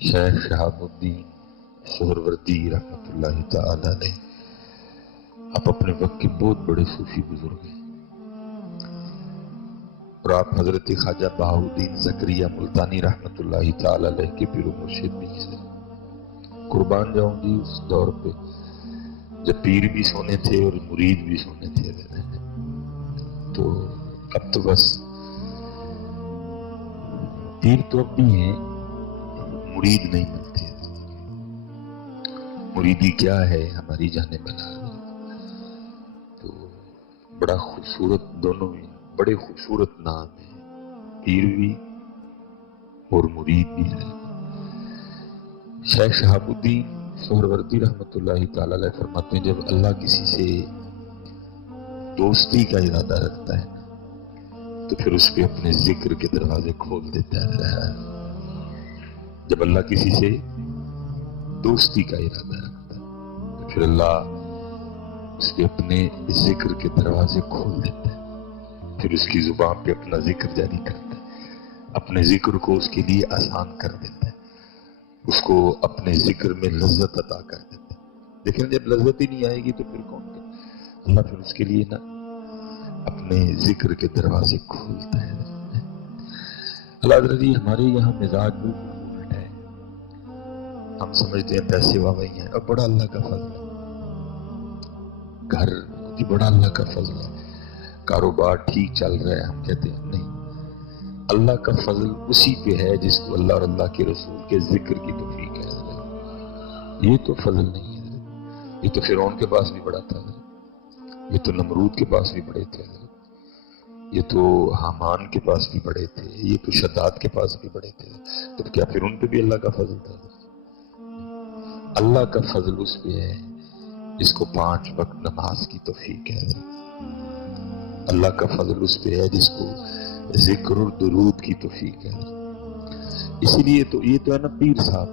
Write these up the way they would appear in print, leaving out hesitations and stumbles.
شیخ شہاب الدین سہروردی رحمۃ اللہ تعالی علیہ، آپ اپنے وقت کے بہت بڑے صوفی بزرگ ہیں، اور آپ حضرت خواجہ بہاؤالدین زکریا ملتانی رحمۃ اللہ تعالی علیہ کے پیر و مرشد بھی سے قربان جاؤں جی۔ اس دور پہ جب پیر بھی سونے تھے اور مرید بھی سونے تھے، تو اب تو بس پیر تو اب بھی ہیں، مرید نہیں ملتے۔ مریدی کیا ہے ہماری جانے بنا، تو بڑا خوبصورت، دونوں ہی بڑے خوبصورت نام ہیں، پیر بھی اور مرید بھی ہے۔ شیخ شہاب الدین سہروردی رحمۃ اللہ تعالی علیہ فرماتے ہیں، جب اللہ کسی سے دوستی کا ارادہ رکھتا ہے تو پھر اس پہ اپنے ذکر کے دروازے کھول دیتا ہے۔ جب اللہ کسی سے دوستی کا ارادہ رکھتا ہے تو پھر اللہ اس پہ اپنے ذکر کے دروازے کھول دیتا ہے، پھر اس کی زبان پہ اپنا ذکر جاری کرتا ہے، اپنے ذکر کو اس کے لیے آسان کر دیتا ہے، اس کو اپنے ذکر میں لذت عطا کر دیتا ہے۔ لیکن جب لذت ہی نہیں آئے گی تو پھر کون کرے؟ اللہ پھر اس کے لیے نا اپنے ذکر کے دروازے کھولتا ہے۔ اللہ حضرت جی، ہمارے یہاں مزاج بالکل الٹ ہے، ہم سمجھتے ہیں پیسے والی ہیں، اب بڑا اللہ کا فضل ہے، گھر بھی بڑا اللہ کا فضل ہے، کاروبار ٹھیک چل رہا ہے، ہم کہتے ہیں نہیں، اللہ کا فضل اسی پہ ہے جس کو اللہ اور اللہ کے رسول کے ذکر کی توفیق ہے۔ یہ تو فضل نہیں ہے، یہ تو فرعون کے پاس بھی بڑا تھا، یہ تو نمرود کے پاس بھی بڑے تھے، یہ تو حامان کے پاس بھی بڑے تھے، یہ تو شداد کے پاس بھی بڑے تھے، تو کیا پھر ان پہ بھی اللہ کا فضل تھا؟ اللہ کا فضل اس پہ ہے جس کو 5 وقت نماز کی توفیق ہے، اللہ کا فضل اس پہ ہے جس کو ذکر اور درود کی توفیق ہے۔ اسی لیے تو یہ تو ہے نا پیر صاحب،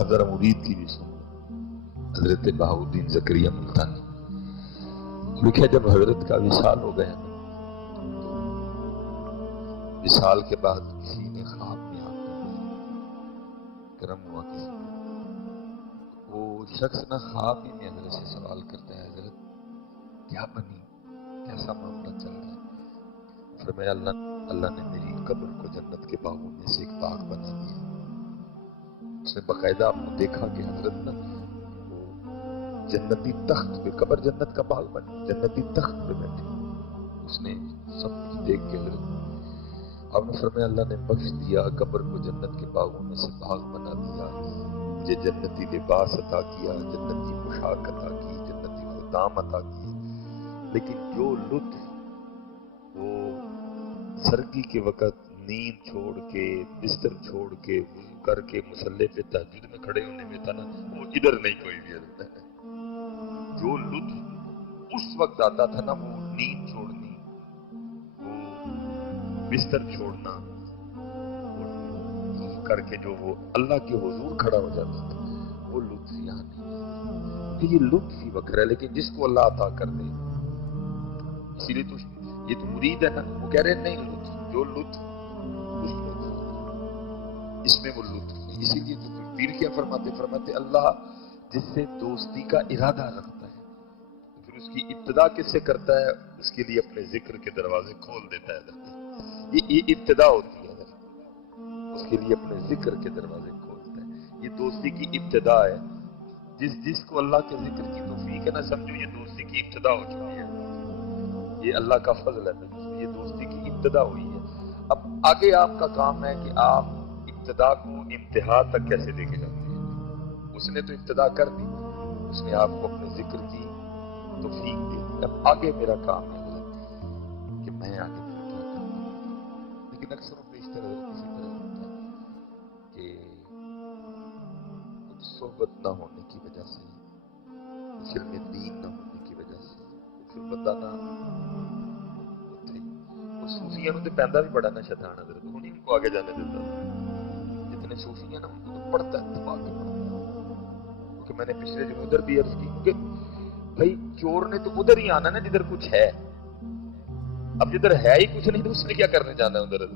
اب ذرا مرید کی بھی سنو، حضرت بہاؤالدین زکریا ملتانی لکھا، جب حضرت کا وصال ہو گیا، وصال کے بعد کسی نے خواب میں کرم ہوا، کسی وہ شخص نہ خواب ہی میں حضرت سے سوال کرتا ہے، حضرت کیا بنی، کیسا معاملہ چل رہا ہے؟ فرمایا اللہ نے میری قبر کو جنت کے باغوں میں سے ایک باغ بنا دیا۔ اس نے باقاعدہ آپ نے دیکھا کہ حضرت نا وہ جنتی تخت پہ، قبر جنت کا باغ بنا، جنتی تخت پہ بیٹھے، اس نے سب کچھ دیکھ کے حضرت آپ نے فرمایا اللہ نے بخش دیا، قبر کو جنت کے باغوں میں سے باغ بنا دیا، مجھے جنتی لباس عطا کیا، جنتی پوشاک عطا کی، جنتی ختام عطا کیے، لیکن جو لطف وہ سردی کے وقت نیند چھوڑ کے، بستر چھوڑ کے، وضو کر کے مصلی پہ تہجد میں کھڑے ہونے میں تھا نا، وہ ادھر نہیں کوئی بھی حضرت ہے۔ جو لطف اس وقت آتا تھا نا، وہ نیند چھوڑنی، وہ بستر چھوڑنا، وضو کر کے جو وہ اللہ کے حضور کھڑا ہو جاتا تھا، وہ لطف یہاں نہیں ہے۔ یہ لطف ہی وکر ہے، لیکن جس کو اللہ عطا کر دے، اسی لیے تو یہ تو مرید ہے نا، وہ کہہ رہے ہیں نہیں، لطف جو لطف اس میں وہ لطف نہیں۔ اسی لیے تو پیر کیا فرماتے اللہ جس سے دوستی کا ارادہ رکھتا ہے تو پھر اس کی ابتدا کس سے کرتا ہے؟ اس کے لیے اپنے ذکر کے دروازے کھول دیتا ہے۔ یہ ابتدا ہوتی ہے، اس کے لیے اپنے ذکر کے دروازے کھولتا ہے، یہ دوستی کی ابتدا ہے۔ جس کو اللہ کے ذکر کی توفیق ہے نا، سمجھو یہ دوستی کی ابتدا ہو چکی ہے، یہ اللہ کا فضل ہے، یہ دوستی کی ابتدا ہوئی ہے۔ اب آگے آپ کا کام ہے کہ آپ ابتدا کو انتہا تک کیسے لے کے جاتے ہیں۔ اس نے تو ابتدا کر دی، اس نے آپ کو اپنے ذکر کی توفیق دی، اب آگے میرا کام ہے کہ میں آگے پھر کیا کروں۔ لیکن اکثر و بیشتر کسی طرح ہوتا ہے کہ کچھ صحبت نہ ہونے کی وجہ سے، کچھ علم دین نہ ہونے کی وجہ سے، پھر بندہ نہ ہوتے اور صوفیوں نے پہندا بھی بڑا نا شیطان حضرت، وہ نہیں ان کو آگے جانے دیتا، جتنے صوفی ہیں نا ان کو تو پڑھتا ہے، دبا کے پڑھتا ہے۔ کیونکہ میں نے پچھلے دن ادھر بھی عرض کی کہ بھائی چور نے تو ادھر ہی آنا نا جدھر کچھ ہے، اب جدھر ہے ہی کچھ نہیں تو اس نے کیا کرنے جانا ہے ادھر؟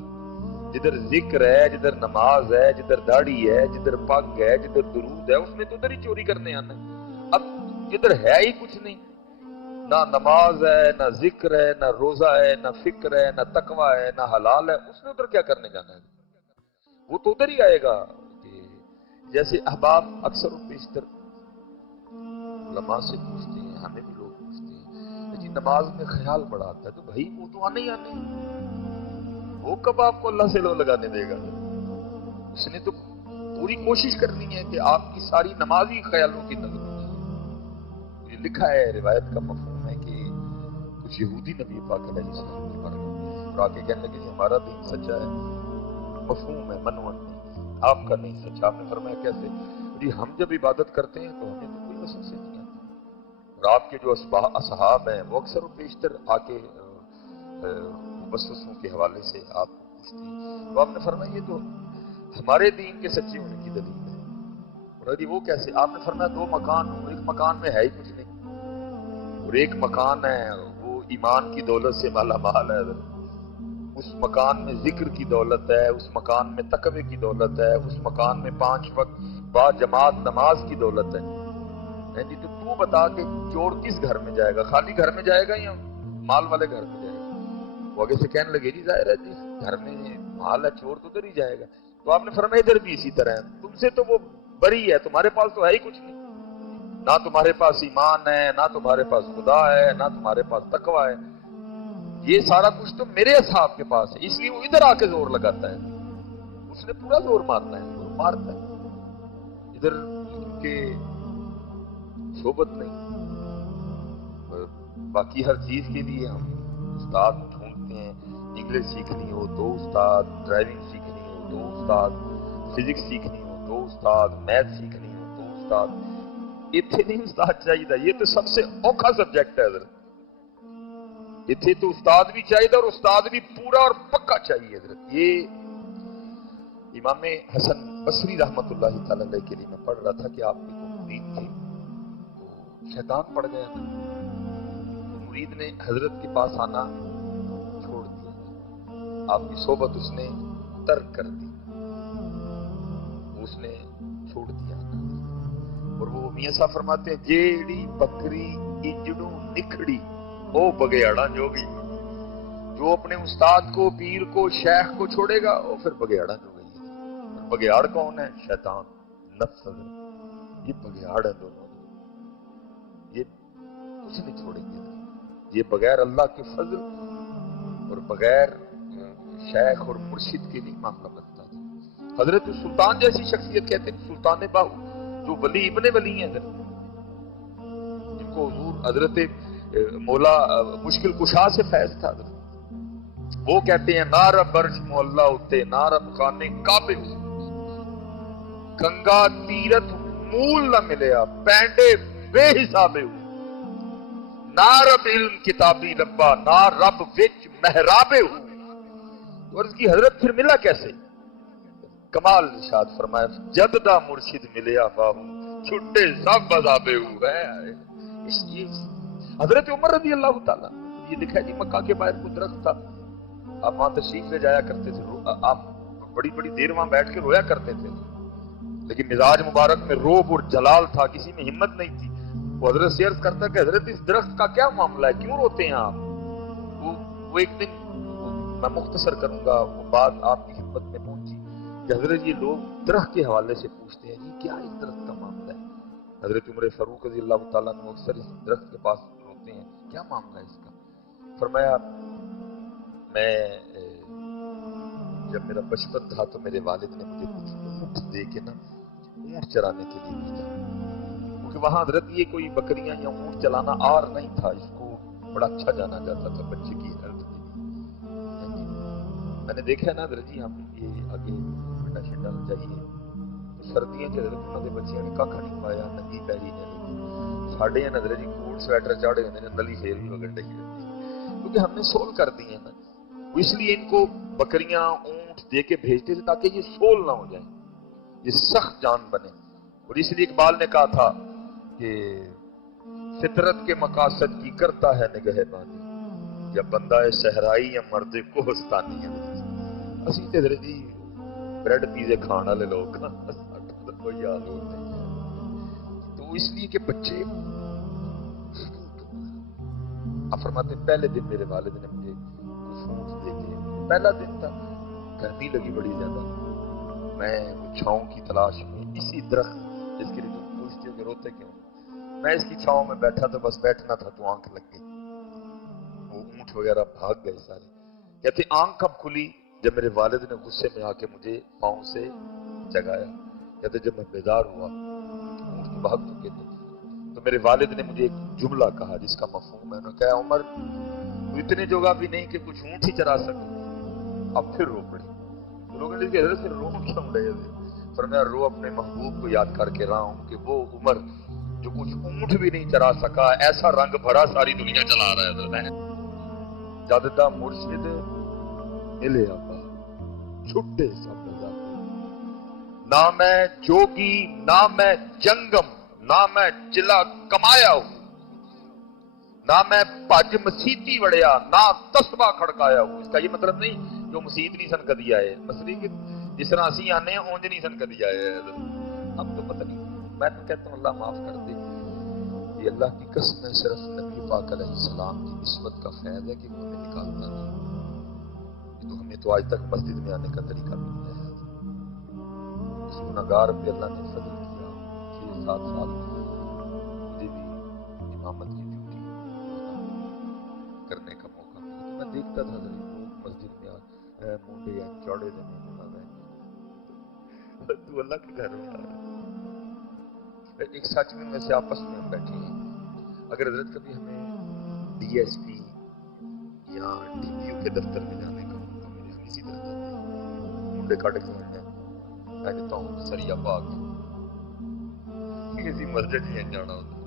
جدھر ذکر ہے، جدھر نماز ہے، جدھر داڑھی ہے، جدھر پگ ہے، جدھر درود ہے، اس نے تو ادھر ہی چوری کرنے آنا ہے۔ اب جدھر ہے ہی کچھ نہیں، نہ نماز ہے، نہ ذکر ہے، نہ روزہ ہے، نہ فکر ہے، نہ تقوی ہے، نہ حلال ہے، اس نے ادھر کیا کرنے جانا ہے؟ وہ تو ادھر ہی آئے گا۔ جیسے احباب اکثر و بیشتر علماء سے پوچھتے ہیں، ہمیں بھی لوگ پوچھتے ہیں جی نماز میں خیال بڑا آتا ہے، تو بھائی وہ تو آنے ہی آنے ہیں، وہ کب آپ کو اللہ سے لو لگانے دے گا؟ اس نے تو پوری کوشش کرنی ہے کہ آپ کی ساری نماز ہی خیالوں کی نظر ہونی ہے۔ یہ لکھا ہے، روایت کا مفہوم ہے کہ کچھ یہودی نبی پاک علیہ السلام کی بارگاہ اور آ کے کہنے لگے جی ہمارا دین سچا ہے، مفہوم ہے منون نہیں، آپ کا نہیں سچا۔ آپ نے فرمایا کیسے؟ جی ہم جب عبادت کرتے ہیں تو ہمیں تو کوئی وسوسے نہیں آتے، اور آپ کے جو اصحاب ہیں وہ اکثر و بیشتر آ کے وسوسوں کے حوالے سے آپ کو پوچھتے ہیں۔ تو آپ نے فرمایا یہ تو ہمارے دین کے سچے ہونے کی دلیل ہے۔ اور وہ کیسے؟ آپ نے فرمایا دو مکان ہوں، ایک مکان میں ہے ہی کچھ نہیں، اور ایک مکان ہے وہ ایمان کی دولت سے مالا مال ہے، اس مکان میں ذکر کی دولت ہے، اس مکان میں تقوی کی دولت ہے، اس مکان میں 5 وقت با جماعت نماز کی دولت ہے۔ جی تو بتا کہ چور کس گھر میں جائے گا؟ خالی گھر میں جائے گا یا مال والے گھر میں جائے گا؟ وہ آگے سے کہنے لگے جی ظاہر ہے جس گھر میں مال ہے چور تو ادھر ہی جائے گا۔ تو آپ نے فرمایا ادھر بھی اسی طرح ہے، تم سے تو وہ بری ہے، تمہارے پاس تو ہے ہی کچھ نہیں، نہ تمہارے پاس ایمان ہے، نہ تمہارے پاس خدا ہے، نہ تمہارے پاس تقوی ہے، یہ سارا کچھ تو میرے اصحاب کے پاس ہے، اس لیے وہ ادھر آ کے زور لگاتا ہے، اس نے پورا زور مارنا ہے، زور مارتا ہے ادھر کیونکہ صحبت نہیں۔ باقی ہر چیز کے لیے ہم استاد ڈھونڈتے ہیں، انگلش سیکھنی ہو تو استاد، ڈرائیونگ سیکھنی ہو تو استاد، فزکس سیکھنی ہو تو استاد، میتھ سیکھنی ہو تو استاد، اتنے نہیں استاد چاہیے، یہ تو سب سے اوکھا سبجیکٹ ہے حضرت، اتنے تو استاد بھی چاہیے اور استاد بھی پورا اور پکا چاہیے حضرت۔ یہ امام حسن بصری رحمت اللہ تعالی علیہ کے لیے میں پڑھ رہا تھا کہ آپ کے کو مرید تھے تو شیطان پڑ گیا تھا، تو مرید نے حضرت کے پاس آنا چھوڑ دیا، آپ کی صحبت اس نے ترک کر دی، اس نے چھوڑ دیا، اور وہ میاں صاحب فرماتے ہیں جیڑی بکری اجڑوں نکھڑی او بگیاڑا جوگی، جو اپنے استاد کو، پیر کو، شیخ کو چھوڑے گا وہ پھر بگیاڑا جو گئی ہے۔ بگیاڑ کون ہے؟ شیطان، نفس، یہ بگیاڑ ہے دونوں، یہ کچھ نہیں چھوڑیں گے، یہ بغیر اللہ کے فضل اور بغیر شیخ اور مرشد کے لیے معاملہ بنتا ہے۔ حضرت سلطان جیسی شخصیت کہتے ہیں سلطان باہو، جو ولی ابن ولی ہیں حضرت، جن کو حضور حضرت مولا مشکل کشا سے فیض تھا حضرت، وہ کہتے ہیں نار برش مولا اتے نار خانے کعبے گنگا تیرت مول نہ ملیا پینڈے بے حسابے ہو، نہ رب علم کتابی ربا نہ رب وچ محرابے ہو۔ اور اس کی حضرت پھر ملا کیسے؟ کمال ارشاد فرمایا جددہ مرشد ملیا باہو چھٹے سب عذابے ہو ہے۔ حضرت عمر رضی اللہ تعالیٰ، یہ لکھا ہے جی مکہ کے باہر کوئی درخت تھا، آپ وہاں تشریف لے جایا کرتے تھے، آپ بڑی بڑی دیر وہاں بیٹھ کے رویا کرتے تھے، لیکن مزاج مبارک میں روب اور جلال تھا، کسی میں ہمت نہیں تھی۔ وہ حضرت سے عرض کرتا کہ حضرت اس درخت کا کیا معاملہ ہے، کیوں روتے ہیں آپ؟ وہ ایک دن میں مختصر کروں گا، وہ بات آپ کی خدمت میں پہنچی کہ حضرت یہ لوگ درخت کے حوالے سے پوچھتے ہیں جی کیا اس درخت کا معاملہ ہے؟ حضرت عمر فاروق رضی اللہ تعالیٰ عنہ اکثر اس درخت کے پاس روتے ہیں، کیا معاملہ ہے اس کا؟ فرمایا میں جب میرا بچپن تھا تو میرے والد نے مجھے کچھ اونٹ دے کے نا اونٹ چرانے کے لیے بھیجا، کیونکہ وہاں حضرت یہ کوئی بکریاں یا اونٹ چلانا آر نہیں تھا، اس کو بڑا اچھا جانا جاتا تھا بچے کی ہیلتھ کے لیے۔ میں نے دیکھا نا حضرت جی، ہم یہ آگے پنڈا شنڈا جائیے تو سردیاں چ حضرت انہوں نے بچیاں نے کھ نہیں پایا، ننگی پیری نے، لیکن ساڈے ہیں حضرت جی کوٹ سویٹر چاڑے ہوتے ہیں، نلی پھر بھی وگڑ رہی ہے، کیونکہ ہم نے سول کر دی ہیں نا، اس لیے ان کو بکریاں اونٹ دے کے بھیجتے تھے تاکہ یہ سول نہ ہو جائیں، یہ سخت جان بنے۔ اور اس لیے اقبال نے کہا تھا کہ فطرت کے مقاصد کی کرتا ہے نگہبانی، یا بندہ صحرائی یا مرد کوہستانی ہے۔ اسی تے جی بریڈ پیزے کھانے والے لوگ کوئی حال ہو نہیں ہے، تو اس لیے کہ بچے فرماتے پہلے دن میرے والد نے مجھے کچھ فروٹس دے کے، پہلا دن تھا، گرمی لگی بڑی زیادہ، میں چھاؤں کی تلاش میں اسی درخت جس کے لیے تم پوچھتے ہو کہ روتے کیوں، میں اس کی چھاؤں میں بیٹھا تو بس بیٹھنا تھا تو آنکھ لگ گئی، وہ اونٹ وغیرہ بھاگ گئے سارے، کہتے آنکھ کب کھلی جب میرے والد نے غصے میں آ کے مجھے پاؤں سے جگایا، کہتے جب میں بیدار ہوا اونٹ تو بھاگ چکے تھے، تو میرے والد نے مجھے ایک جملہ کہا جس کا مفہوم ہے، انہوں نے کہا عمر تو اتنے جگہ بھی نہیں کہ کچھ اونٹ ہی چرا سکے، اب پھر رو پڑی، لوگوں نے کہا پھر رو کیوں رہے تھے، فرمایا رو اپنے محبوب کو یاد کر کے رہا ہوں کہ وہ عمر جو کچھ اونٹ بھی نہیں چرا سکا ایسا رنگ بھرا ساری دنیا چلا رہا ہے، جدتا مرشد ملے ابا چھٹے سب جاتے، نہ میں جوگی نہ میں جنگم نہ میں چلا کمایا ہوں، نہ میں پج مسیتی وڑیا نہ تسبہ کھڑکایا ہوں، اس کا یہ مطلب نہیں جو مسیت نہیں سن کدی آئے، مسئلے کہ جس طرح اسی آنے ہیں اونج نہیں سن کدی آئے، اب تو پتہ نہیں، میں تو کہتا ہوں اللہ معاف کر دے، یہ اللہ کی قسم ہے صرف نبی پاک علیہ السلام کی نسبت کا فیض ہے کہ وہ ہمیں نکالتا نہیں، یہ تو ہمیں تو آج تک مسجد میں آنے کا طریقہ بھی نہیں آیا، اس گناہگار پہ اللہ نے فضل کیا، 6-7 سال مجھے بھی امامت کی ڈیوٹی کرنے کا موقع ملا، تو میں دیکھتا تھا لوگ مسجد میں مونڈے یا چوڑے دینے تو اللہ کے گھر میں آ رہا ہے، ایک سچ میں ویسے آپس میں ہم بیٹھے ہیں، اگر حضرت کبھی ہمیں ڈی ایس پی یا ڈی پی او کے دفتر میں جانے کا موقع ملے، ہم اسی طرح جاتے ہیں، منڈے کاٹ کے جاتے ہیں، میں کہتا ہوں سریا پاک کسی مسجد میں جانا ہوتا ہے،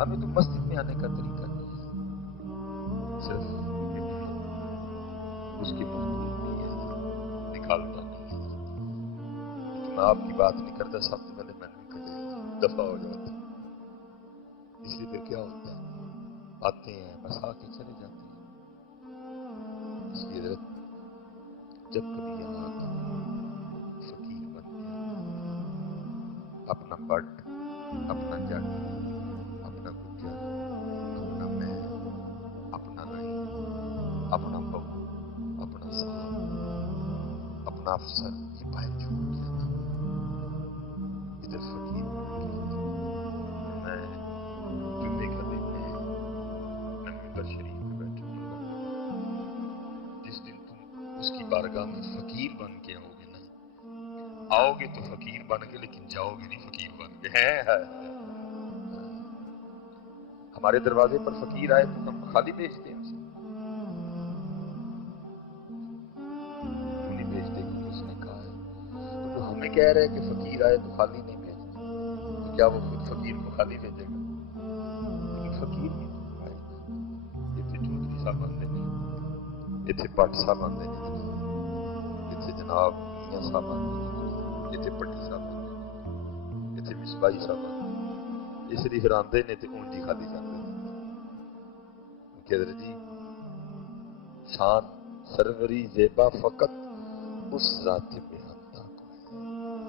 ہمیں تو مسجد میں آنے کا طریقہ نہیں ہے، صرف اس کی محبوب نہیں ہے، نکالتا نہیں ہے، تو میں آپ کی بات نہیں کرتا، سب سے پہلے میں نے کہتے دفع ہو جاتا، اس لیے پھر کیا ہوتا ہے آتے ہیں بس آ کے چلے جاتے ہیں، اس لیے حضرت جب کبھی یہاں آتا فقیر بن گیا، اپنا بٹ اپنا جٹ اپنا گجر اپنا میں اپنا رہی اپنا بہو اپنا صاحب اپنا افسر یہ باہر چھوڑ گیا تھا، ادھر فقیر بن گیا، میں جمعے کا دن ہے، میں ممبر شریف میں بیٹھا ہوں، جس دن تم اس کی بارگاہ میں فقیر بن کے آؤ گے نا، آؤ گے تو فقیر بن کے لیکن جاؤ گے نہیں فقیر بن کے، ہمارے دروازے پر فقیر آئے تو ہم خالی بھیجتے ہیں اسے، کیوں نہیں بھیجتے؟ کیونکہ اس نے کہا ہے، تو جو ہمیں کہہ رہے کہ فقیر آئے تو خالی نہیں بھیجتے، تو کیا وہ خود فقیر کو خالی بھیجے گا؟ کیونکہ فقیر بھی تو آئے، اتنے چودھری صاحب آندے نہیں، اتنے بٹ صاحب آندے نہیں، اتنے جناب میاں صاحب آندے نہیں، اتنے پٹی صاحب آندے نہیں، اتنے مصباحی صاحب آندے نہیں، اس لیے پھر آندے نے تو اونجی خالی جاندے کہ حضرت جی شان سروری زیبا فقط اس ذات میں ہمدہ کو ہے،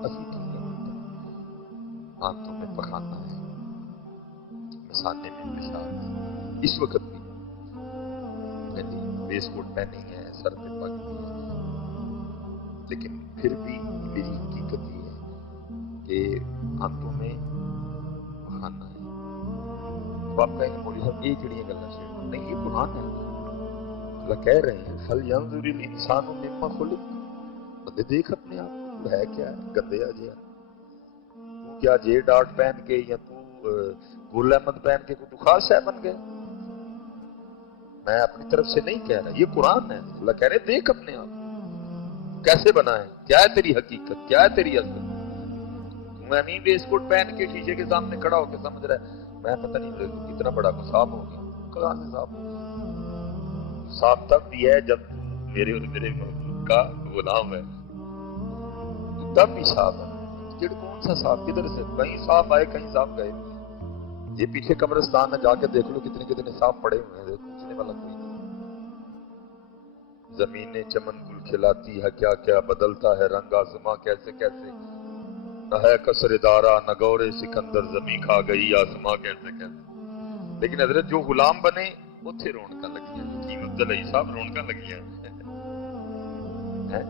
اسی کی نعمت، آنتوں میں پخانا ہے، مسانے میں پیشاب ہے، اس وقت بھی یعنی ویس کوٹ پہنی ہے، سر پہ پگ بھی ہے، لیکن پھر بھی میری حقیقت یہ ہے کہ آنتوں میں پخانا ہے۔ اب آپ کہیں گے مولوی صاحب یہ کہڑی گلاں چھیڑ، نہیں یہ قرآن ہے، اللہ کہہ رہے ہیں فَلْيَنظُرِ الْإِنسَانُ مِمَّ خُلِقَ، بندے دیکھ اپنے آپ کو، تو ہے کیا ہے گندے جیا، تو کیا جے ڈاٹ پہن کے یا تو گل احمد پہن کے تو خاص ہے بن گئے، میں اپنی طرف سے نہیں کہہ رہا، یہ قرآن ہے، اللہ کہہ رہے ہیں دیکھ اپنے آپ کیسے بنا ہے، کیا ہے تیری حقیقت، کیا ہے تیری اصل، تم امین ویس کوٹ پہن کے شیشے کے سامنے کھڑا ہو کے سمجھ رہا ہے میں پتہ نہیں اتنا بڑا کو صاحب ہو گیا، کہاں سے صاحب ہو گیا، صاحب تب بھی ہے جب میرے اور میرے محبوب کا غلام ہے، تب بھی صاحب ہے، جڑ کون سا صاحب کدھر سے، کہیں صاحب آئے کہیں صاحب گئے، یہ پیچھے قبرستان میں جا کے دیکھ لو کتنے کتنے صاحب پڑے ہوئے ہیں، پوچھنے والا کوئی نہیں، زمینیں چمن گل کھلاتی ہے کیا کیا بدلتا ہے رنگ آسماں کیسے کیسے نہ ہے قصر دارا نہ گورے سکندر زمیں کھا گئی آسماں کیسے کیسے لیکن حضرت جو غلام بنے اتھے رونقاں لگیاں حکیم عبدالعی صاحب رونقاں لگیاں ہیں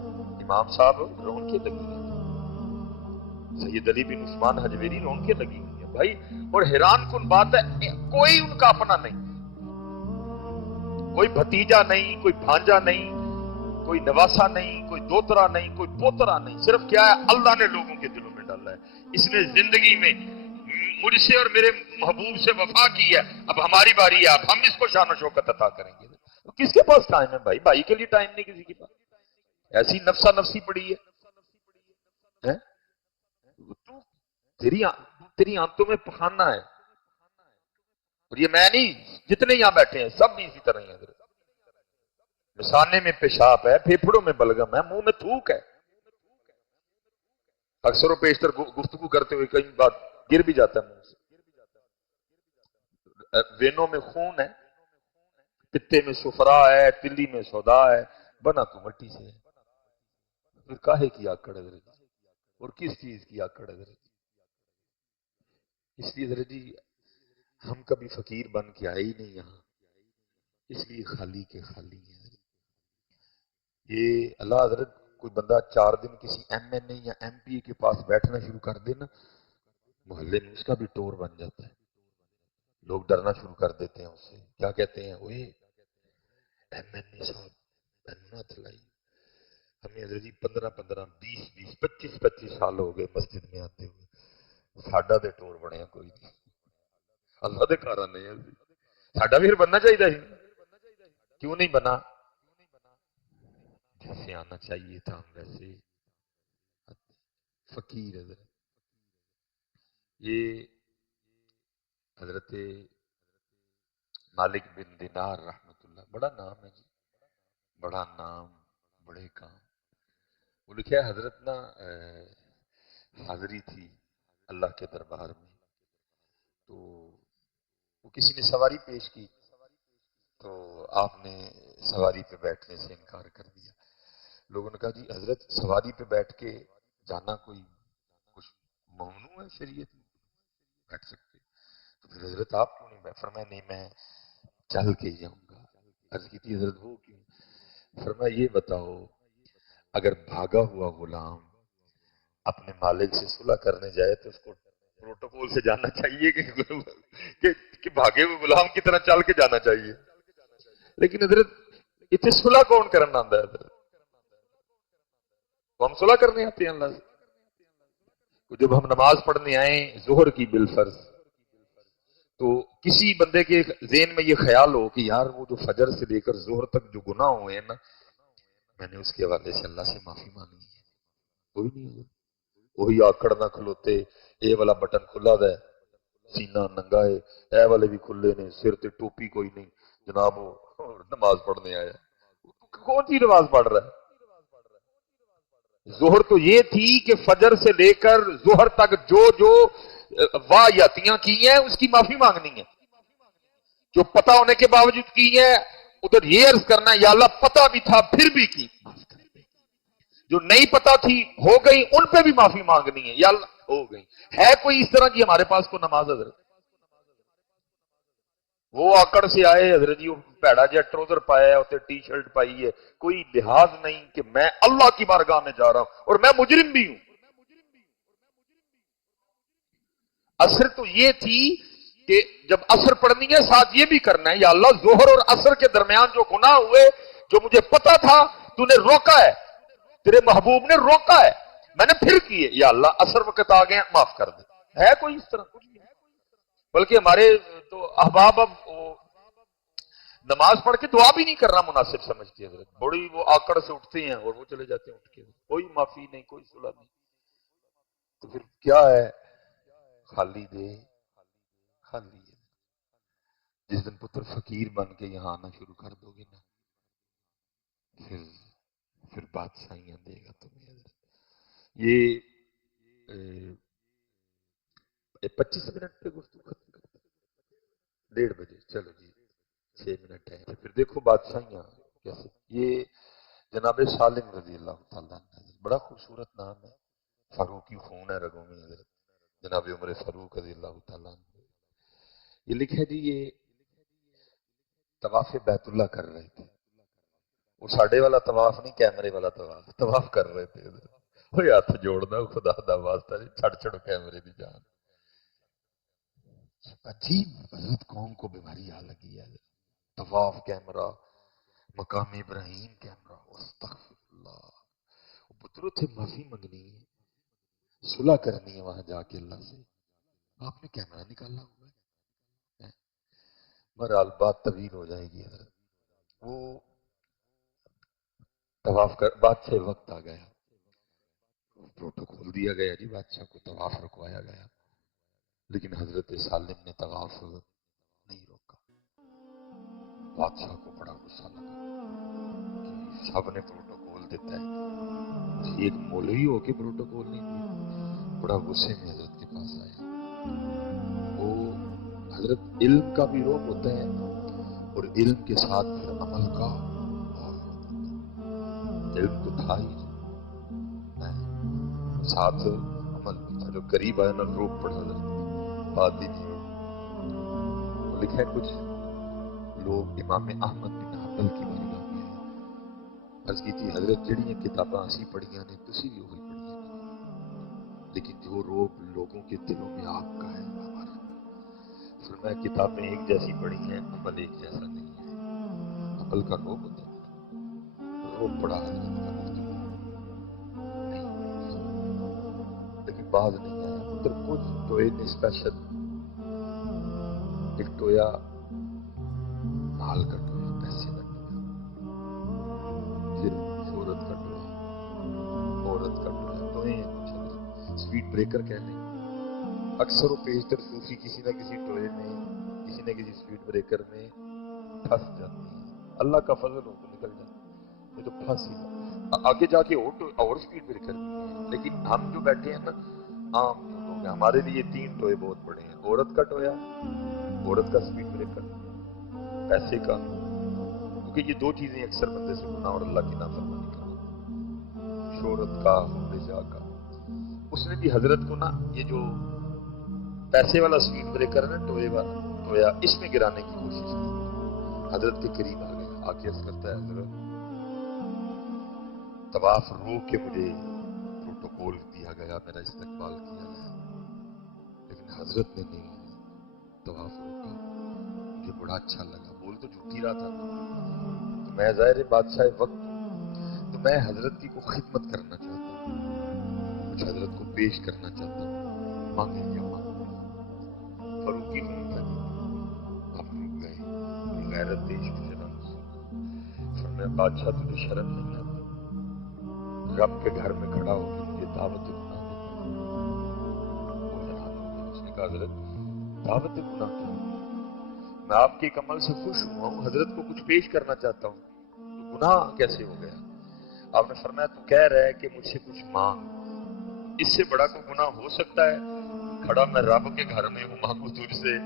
امام صاحب رونقیں لگی ہیں سید علی بن عثمان حجویری رونقیں لگی ہوئی ہیں بھائی اور حیران کن بات ہے کوئی ان کا اپنا نہیں کوئی بھتیجا نہیں کوئی بھانجا نہیں کوئی نواسا نہیں کوئی دوترا نہیں کوئی پوترا نہیں صرف کیا ہے اللہ نے لوگوں کے دلوں میں ڈالا ہے اس نے زندگی میں مجھ سے اور میرے محبوب سے وفا کی ہے اب ہماری باری ہے اب ہم اس کو شان و شوکت عطا کریں گے کس کے پاس ٹائم ہے بھائی بھائی کے لیے ٹائم نہیں کسی کے پاس ایسی نفسا نفسی پڑی ہے تو تیری آنتوں میں پخانا ہے اور یہ میں نہیں جتنے یہاں بیٹھے ہیں سب بھی اسی طرح ہی ہیں مثانے میں پیشاب ہے پھیپھڑوں میں بلغم ہے منہ میں تھوک ہے اکثر و بیشتر گفتگو کرتے ہوئے کئی بات گر بھی جاتا ہے منہ سے وینوں میں خون ہے پتے میں سفرا ہے تلی میں سودا ہے بنا تو مٹی سے ہے پھر کاہے کی آکڑ ہے اور کس چیز کی آکڑ ہے اس لیے حضرت جی ہم کبھی فقیر بن کے آئے ہی نہیں یہاں اس لیے خالی کے خالی ہیں یہ اللہ حضرت کوئی بندہ 4 دن کسی ایم این اے یا ایم پی اے کے پاس بیٹھنا شروع کر دے نا محلے میں اس کا بھی ٹور بن جاتا ہے لوگ ڈرنا شروع کر دیتے ہیں اس سے کیا کہتے ہیں اوے ایم این اے صاحب نہ تلائی ہمیں حضرت جی 15 20 25 سال ہو گئے مسجد میں آتے ہوئے ساڈا دے ٹور بنیا کوئی نہیں اللہ دے کارن نہیں ہے ساڈا بھی پھر بننا چاہیے کیوں نہیں بنا جیسے آنا چاہیے تھا ہم ویسے فقیر حضرت یہ حضرت مالک بن دینار رحمت اللہ بڑا نام ہے جی بڑا نام بڑے کام وہ لکھا ہے حضرت نا حاضری تھی اللہ کے دربار میں تو وہ کسی نے سواری پیش کی تو آپ نے سواری پہ بیٹھنے سے انکار کر دیا لوگوں نے کہا جی حضرت سواری پہ بیٹھ کے جانا کوئی کچھ ممنوع ہے شریعت میں بیٹھ سکتے تو پھر حضرت آپ کیوں نہیں بیٹھ فرمایا نہیں میں چل کے جاؤں گا عرض کی تھی حضرت وہ کیوں فرمایا یہ بتاؤ اگر بھاگا ہوا غلام اپنے مالک سے صلح کرنے جائے تو اس کو پروٹوکول سے جانا چاہیے کہ بھاگے ہوئے غلام کی طرح چل کے جانا چاہیے لیکن حضرت اتنے صلح کون کرنا آتا ہے حضرت تو ہم صلح کرنے آتے ہیں اللہ سے جب ہم نماز پڑھنے آئیں ظہر کی بالفرض تو کسی بندے کے ذہن میں یہ خیال ہو کہ یار وہ جو فجر سے لے کر ظہر تک جو گناہ ہوئے ہیں نا میں نے اس کے حوالے سے اللہ سے معافی مانگی ہے کوئی نہیں ہے وہی آکڑ نہ کھلوتے اے والا بٹن کھلا ہے سینہ ننگا ہے اے والے بھی کھلے نے سر تے ٹوپی کوئی نہیں جناب وہ نماز پڑھنے آیا کون سی نماز پڑھ رہا ہے ظہر تو یہ تھی کہ فجر سے لے کر ظہر تک جو واہیاتیاں کی ہیں اس کی معافی مانگنی ہے جو پتہ ہونے کے باوجود کی ہے ادھر یہ عرض کرنا ہے یا اللہ پتہ بھی تھا پھر بھی کی جو نہیں پتا تھی ہو گئی ان پہ بھی معافی مانگنی ہے یا اللہ ہو گئی ہے کوئی اس طرح کی ہمارے پاس کو نماز حضرت وہ آکڑ سے آئے حضرت جی پیڑا جہا ٹروزر پایا ہے اسے ٹی شرٹ پائی ہے کوئی لحاظ نہیں کہ میں اللہ کی بارگاہ میں جا رہا ہوں اور میں مجرم بھی ہوں اثر تو یہ تھی کہ جب اثر پڑھنی ہے ساتھ یہ بھی کرنا ہے یا اللہ ظہر اور اثر کے درمیان جو گناہ ہوئے جو مجھے پتا تھا تو نے روکا ہے تیرے محبوب نے روکا ہے میں نے پھر کیے یا اللہ اثر وقت آ گئے معاف کر دے ہے کوئی اس طرح کچھ نہیں بلکہ ہمارے تو احباب اب نماز پڑھ کے دعا بھی نہیں کرنا مناسب سمجھتے ہیں بڑی وہ آکڑ سے اٹھتے ہیں اور وہ چلے جاتے ہیں اٹھ کے کوئی معافی نہیں کوئی صلح نہیں تو پھر کیا ہے خالی دے خالی ہے جس دن پتر فقیر بن کے یہاں آنا شروع کر دو گے نا پھر بادشاہیاں دے گا تمہیں یہ 25 منٹ پہ گفتگو ختم کرتے 1:30 بجے چلو جی 6 منٹ ہے پھر دیکھو بادشاہیاں کیسے یہ جناب سالم رضی اللہ تعالیٰ عنہ، بڑا خوبصورت نام ہے، فاروقی خون ہے رگوں میں حضرت جناب عمر فاروق رضی اللہ تعالیٰ عنہ۔ یہ لکھے جی یہ طواف بیت اللہ کر رہے تھے، وہ ساڑے والا طواف نہیں، کیمرے والا طواف کر رہے تھے حضرت۔ وہ ہاتھ جوڑنا خدا دا واسطہ جی، چھڑ چھڑ کیمرے دی جان۔ عجیب حضرت قوم کو بیماری آ لگی ہے، طواف کیمرہ، مقام ابراہیم کیمرہ، استغفر اللہ۔ پتروں تھے معافی منگنی ہے، صلح کرنی ہے وہاں جا کے اللہ سے، آپ نے کیمرہ نکالا ہوا ہے۔ بہرحال بات طویل ہو جائے گی حضرت۔ وہ طواف کر بادشاہ وقت آ گیا، پروٹوکول دیا گیا جی، بادشاہ کو طواف رکوایا گیا، لیکن حضرت سالم نے طواف نہیں روکا۔ بادشاہ کو بڑا غصہ لگا کہ سب نے پروٹوکول دیتا ہے، ایک مولوی ہو کے پروٹوکول نہیں دیا۔ بڑا غصے میں حضرت کے پاس آیا۔ وہ حضرت علم کا بھی روپ ہوتا ہے اور علم کے ساتھ پھر عمل کا اور روپ ہوتا ہے۔ علم تو تھا ہی ساتھ عمل بھی تھا، جو قریب آیا نا روپ پڑا حضرت بات ہی نہیں۔ وہ لکھے کچھ لوگ امام احمد بن حنبل کی بارگاہ میں آئے، عرض کی تھی حضرت جڑیاں کتاباں اسی پڑھیاں نے تسی بھی وہی پڑھیاں نے، لیکن جو روب لوگوں کے دلوں میں آپ کا ہے ہمارا، فرمایا کتابیں ایک جیسی پڑھی ہیں، عمل ایک جیسا نہیں ہے۔ عمل کا روب ہوتا ہے، روب پڑا حضرت کا گفتگو نہیں، لیکن باز نہیں آیا۔ ادھر کچھ ٹوئے نے اسپیشل ایک ٹویا مال کا ٹویا، پیسے کا ٹویا، پھر شہرت کا ٹویا، عورت کا ٹویا، ٹوئے ہیں کچھ سپیڈ بریکر کہہ لیں۔ اکثر و بیشتر صوفی کسی نہ کسی ٹوئے میں، کسی نہ کسی سپیڈ بریکر میں پھنس جاتے ہیں۔ اللہ کا فضل ہو تو نکل جاتے ہیں، یہ تو پھنس ہی جاتے ہیں۔ آگے جا کے اور سپیڈ بریکر بھی ہیں، لیکن ہم جو بیٹھے ہیں نا عام جو لوگ ہیں، ہمارے لیے تین ٹوئے بہت بڑے ہیں: عورت کا ٹویا، عورت کا سپیڈ بریکر، پیسے کا، کیونکہ یہ دو چیزیں اکثر بندے سے گناہ اور اللہ کی نافرمانی کرواتی ہیں، شہرت کا، حب جاہ کا۔ اس نے بھی حضرت کو نا یہ جو پیسے والا سپیڈ بریکر ہے نا ٹوئے والا ٹویا، اس میں گرانے کی کوشش کی۔ حضرت کے قریب آ گیا، آ کے عرض کرتا ہے حضرت طواف روک کے مجھے پروٹوکول دیا گیا، میرا استقبال کیا گیا، لیکن حضرت نے نہیں طواف روکا، مجھے بڑا اچھا لگا۔ بول تو جھوٹ ہی رہا تھا، تو میں ظاہر بادشاہ وقت ہوں، تو میں حضرت کی کو خدمت کرنا چاہتا ہوں، کچھ حضرت کو پیش کرنا چاہتا ہوں، مانگیں کیا مانگیں؟ فاروقی خون تھا جی، ہم رک گئے، غیرت دیش میں جنان فرمایا بادشاہ تجھے شرم نہیں آتی رب کے گھر میں کھڑا ہو کے مجھے دعوت گناہ دیتا؟ وہ حیران ہو گیا، اس نے کہا حضرت دعوت گناہ کیا؟ میں آپ کے ایک عمل سے خوش ہوا ہوں، حضرت کو کچھ پیش کرنا چاہتا ہوں، تو گناہ کیسے ہو گیا؟ آپ نے فرمایا تو کہہ رہا ہے کہ مجھ سے کچھ مانگ، اس سے بڑا کوئی گناہ ہو سکتا ہے؟ کھڑا میں رب کے گھر میں ہوں، مانگوں تجھ سے؟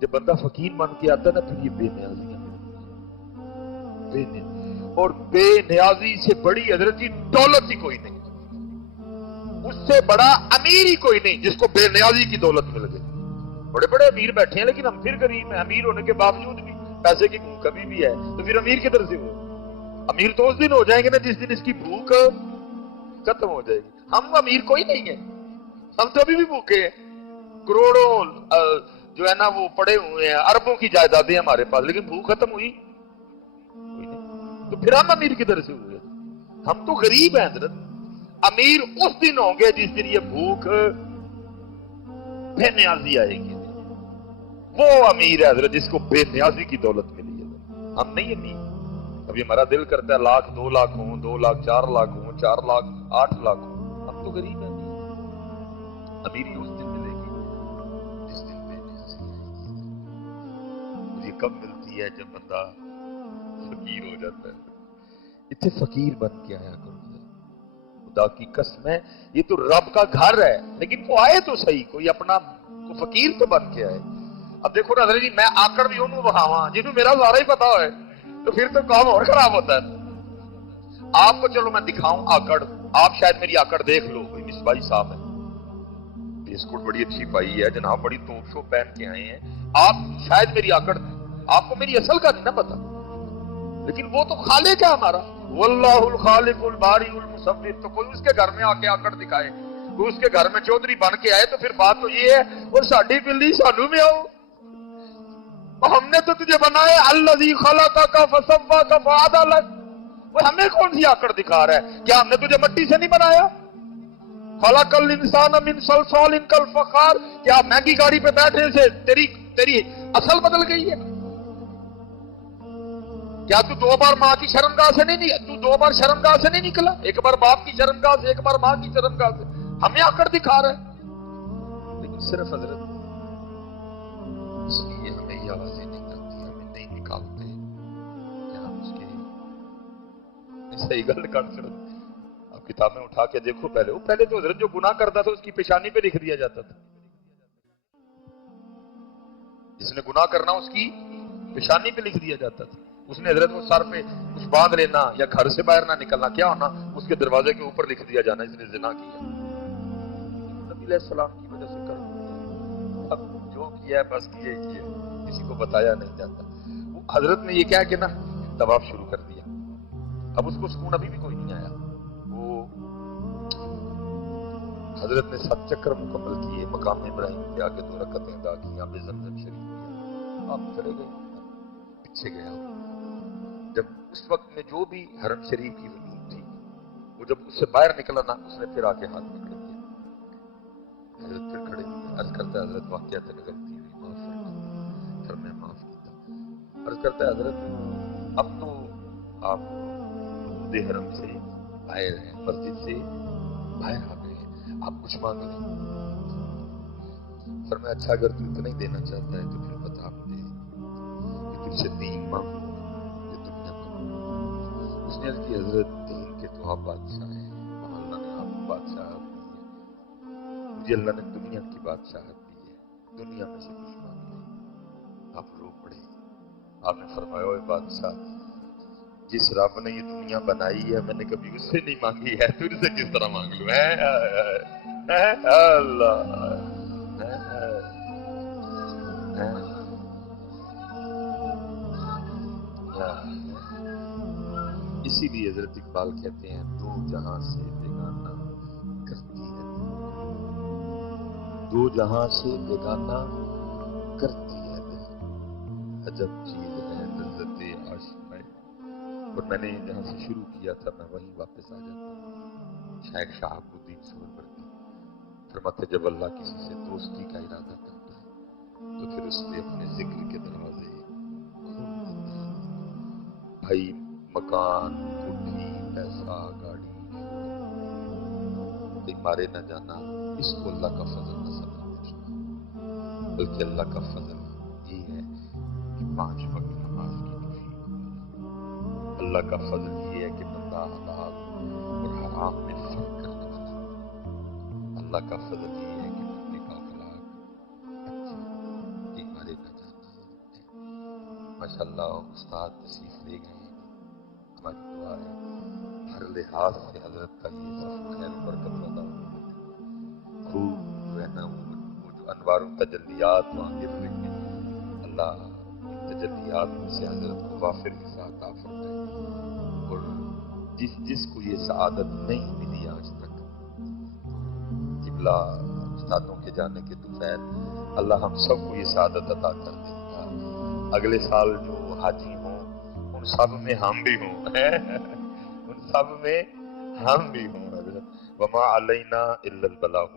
جب بندہ فقیر بن کے آتا ہے نا پھر یہ بے نیازیاں بے نیازی، اور بے نیازی سے بڑی حضرت کی دولت ہی کوئی نہیں، اس سے بڑا امیر ہی کوئی نہیں جس کو بے نیازی کی دولت مل گئی۔ بڑے بڑے امیر بیٹھے ہیں لیکن ہم پھر غریب ہیں، امیر ہونے کے باوجود بھی پیسے کی کمی بھی ہے، تو پھر امیر کدھر سے ہوئے؟ امیر تو اس دن ہو جائیں گے نا جس دن اس کی بھوک ختم ہو جائے گی۔ ہم امیر کوئی نہیں ہے، ہم تو ابھی بھی بھوکے ہیں، کروڑوں جو ہے نا وہ پڑے ہوئے ہیں، اربوں کی جائیدادیں ہمارے پاس، لیکن بھوک ختم ہوئی کوئی نہیں، تو پھر ہم امیر کدھر سے ہوئے؟ ہم تو غریب ہیں حضرت۔ امیر اس دن ہوں گے جس دن یہ بھوک بے نیازی آئے گی، وہ امیر ہے حضرت جس کو بے نیازی کی دولت ملی ہے۔ ہم نہیں امیر۔ ابھی ہمارا دل کرتا ہے 1,00,000 2 لاکھ ہوں، 2 لاکھ 4 لاکھ ہوں، 4 لاکھ 8 لاکھ ہوں، ہم تو غریب ہیں۔ امیری اس دن ملے گی جس دن بے نیازی آئے گی۔ یہ کب ملتی ہے؟ جب بندہ فقیر ہو جاتا ہے۔ اتنے فقیر بن کے آیا کرو، خدا کی قسم ہے، یہ تو رب کا گھر ہے، لیکن وہ آئے تو صحیح، کوئی اپنا کو فقیر تو بن کے آئے۔ اب دیکھو نا حضرت جی، میں آکڑ بھی انہوں بہاواں جنہوں میرا سارا ہی پتا ہے، تو پھر تو کام اور خراب ہوتا ہے. آپ کو چلو میں دکھاؤں آکڑ, آپ شاید میری آکڑ دیکھ لو, بھائی مصباحی صاحب ہے, بسکٹ بڑی اچھی پائی ہے جناب, بڑی توپ شو پہن کے آئے ہیں, آپ شاید میری آکڑ, آپ کو میری اصل کا نہیں نا پتا, لیکن وہ تو خالق ہے ہمارا, واللہ الخالق الباری المصور. تو کوئی اس کے گھر میں آ کے آکڑ دکھائے, کوئی اس کے گھر میں چودھری بن کے آئے, تو پھر بات تو یہ ہے, اور ساڈی بلی سانو میں آؤ, ہم نے تو تجھے بنایا الذی خلقک فسواک فعدلک. وہ ہمیں کون سی آکڑ دکھا رہا ہے؟ کیا ہم نے تجھے مٹی سے نہیں بنایا؟ خلق الانسان من صلصال کالفخار. کیا مہنگی گاڑی پہ بیٹھنے سے تیری اصل بدل گئی ہے؟ کیا تو دو بار ماں کی شرمگاہ سے نہیں نکلا؟ ایک بار باپ کی شرمگاہ سے, ایک بار ماں کی شرمگاہ سے. ہمیں آکڑ دکھا رہا ہے, لیکن صرف حضرت اس لیے ہمیں یہ آوازیں نہیں آتی, ہمیں نہیں نکالتے کہ ہم اس کے صحیح گل کر سکتے. آپ کتابیں اٹھا کے دیکھو, پہلے تو حضرت جو گناہ کرتا تھا اس کی پیشانی پہ لکھ دیا جاتا تھا. جس نے گناہ کرنا اس کی پیشانی پہ لکھ دیا جاتا تھا. اس نے حضرت کو سر پہ کچھ باندھ لینا یا گھر سے باہر نہ نکلنا, کیا ہونا, اس کے دروازے کے اوپر لکھ دیا جانا اس نے زنا کیا. نبی علیہ السلام کی وجہ سے کر اب جو کیا ہے بس کیا, کسی کو بتایا نہیں جاتا. وہ حضرت نے یہ کیا کہ نا طواف شروع کر دیا. اب اس کو سکون ابھی بھی کوئی نہیں آیا. وہ حضرت نے 7 چکر مکمل کیے, مقام ابراہیم کے آگے 2 رکعتیں ادا کی, یہاں پہ زمزم شریف کیا, آپ چلے گئے پیچھے گیا. جب اس وقت میں جو بھی حرم شریف کی حدود تھی, وہ جب اس سے باہر نکلا نا, اس نے پھر آ کے ہاتھ پکڑ لیا. حضرت پھر کھڑے ہوئے, عرض کرتا ہے حضرت واقعات غلطی ہوئی, معاف فرما. پھر میں معاف کیتا. عرض کرتا ہے حضرت اب تو آپ حدود حرم سے باہر ہیں, مسجد سے باہر آ گئے ہیں, آپ کچھ مانگ لیں. فرمایا اچھا اگر تو اتنا ہی دینا چاہتا ہے تو پھر بتا مجھے کہ تجھ سے دین مانگوں یا دنیا مانگوں. اس نے عرض کی حضرت دین کے تو آپ بادشاہ ہیں, اللہ نے آپ کو بادشاہت دی ہے, مجھے اللہ نے دنیا کی بادشاہت دی ہے, دنیا میں سے کچھ مانگ لیں. آپ رو پڑے. آپ نے فرمایا اوے بادشاہ, جس رب نے یہ دنیا بنائی ہے میں نے کبھی اس سے نہیں مانگی ہے, تجھ سے کس طرح مانگ لوں؟ اللہ اسی لیے حضرت اقبال کہتے ہیں 2 جہاں سے بیگانہ کرتی ہے, 2 جہاں سے بیگانہ کرتی ہے دل, عجب چیز ہے لذت آشنائی. اور میں نے جہاں سے شروع کیا تھا میں وہیں واپس آ جاتا ہوں. شیخ شہاب الدین سہروردی فرماتے جب اللہ کسی سے دوستی کا ارادہ کرتا ہے تو پھر اس نے اپنے ذکر کے دروازے کھول دیتا ہے. بھائی مکان, کوٹھی, پیسہ, گاڑی مارے نہ جانا, اس کو اللہ کا فضل نہ سمجھنا, بلکہ اللہ کا فضل یہ ہے کہ 5 وقت نماز کی توفیق ہو. اللہ کا فضل یہ ہے کہ بندہ حلال اور حرام میں فرق کرنے والا. اللہ کا فضل یہ ہے کہ بندے کا اخلاق اچھا, یہ مارے نہ جانا. ماشاءاللہ استاد تشریف لے گئے, ہماری دعا ہے ہر لحاظ سے حضرت کا یہ سفر خیر و برکت والا ہو. خوب جو ہے نا وہ جو انوار و تجلیات وہاں گر رہے ہیں, اللہ ان تجلیات میں سے حضرت کو وافر حصہ عطا فرمائے. اور جس کو یہ سعادت نہیں ملی آج تک, قبلہ استادوں کے جانے کے دوپہر اللہ ہم سب کو یہ سعادت عطا کر دے گا. اگلے سال جو حاجی ہوں ان سب میں ہم بھی ہوں, ان سب میں ہم بھی ہوں. وما علینا الا البلاغ